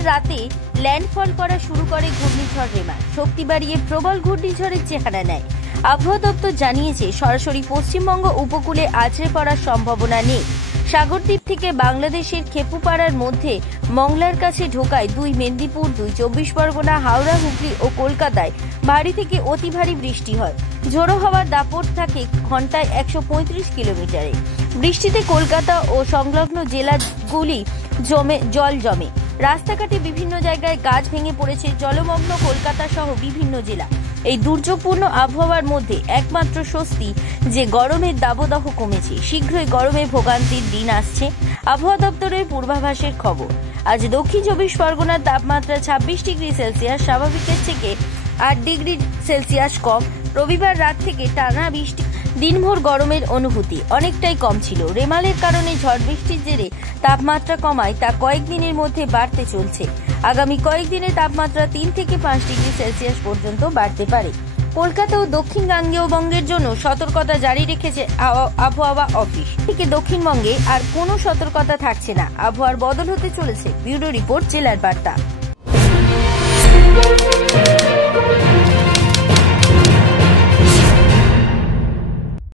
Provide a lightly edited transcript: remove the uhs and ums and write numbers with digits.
বুধবার রাতে ল্যান্ডফল করা শুরু করে ঘূর্ণিঝড় রেমাল। শক্তি বাড়িয়ে প্রবল ঘূর্ণিঝড়ের চেহারা নেয়। আবহাওয়া দপ্তর জানিয়েছে, সরাসরি পশ্চিমবঙ্গ উপকূলে আছড়ে পড়ার সম্ভাবনা নেই। সাগরদ্বীপ থেকে বাংলাদেশের খেপুপাড়ার মধ্যে মংলার কাছে ঢোকায় 2 মেদিনীপুর, 2 চব্বিশ পরগনা, হাওড়া, হুগলি ও কলকাতায় ভারী থেকে অতি ভারী বৃষ্টি হয়। ঝোড়ো হাওয়ার দাপট থাকে ঘন্টায় 135 কিলোমিটারে। বৃষ্টিতে কলকাতা ও সংলগ্ন জেলাগুলি জল জমে। রাস্তাঘাটে বিভিন্ন জায়গায় গাছ ভেঙে পড়েছে। জলমগ্ন কলকাতা সহ বিভিন্ন জেলা। এই দুর্যোগপূর্ণ আবহাওয়ার মধ্যে একমাত্র স্বস্তি যে গরমের দাবদাহ কমেছে। শীঘ্রই গরমে ভোগান্তির দিন আসছে। আবহাওয়া দপ্তরের পূর্বাভাসের খবর। আজ দক্ষিণ চব্বিশ পরগনার তাপমাত্রা 26 ডিগ্রি সেলসিয়াস, স্বাভাবিকের থেকে 8 ডিগ্রি সেলসিয়াস কম। রবিবার রাত থেকে টানা বৃষ্টি, দিনভর গরমের অনুভূতি অনেকটাই কম ছিল। রেমালের কারণে ঝড় বৃষ্টির জেরে তাপমাত্রা কমায় তা কয়েকদিনের মধ্যে বাড়তে চলছে। আগামী কয়েকদিনে তাপমাত্রা 3 থেকে 5 ডিগ্রি সেলসিয়াস পর্যন্ত বাড়তে পারে। কলকাতা ও দক্ষিণবঙ্গীয় বঙ্গের জন্য সতর্কতা জারি রেখেছে আবহাওয়া অফিস। থেকে দক্ষিণবঙ্গে আর কোনো সতর্কতা থাকছে না। আবহাওয়ার বদল হতে চলেছে। ব্যুরো রিপোর্ট, জেলার বার্তা।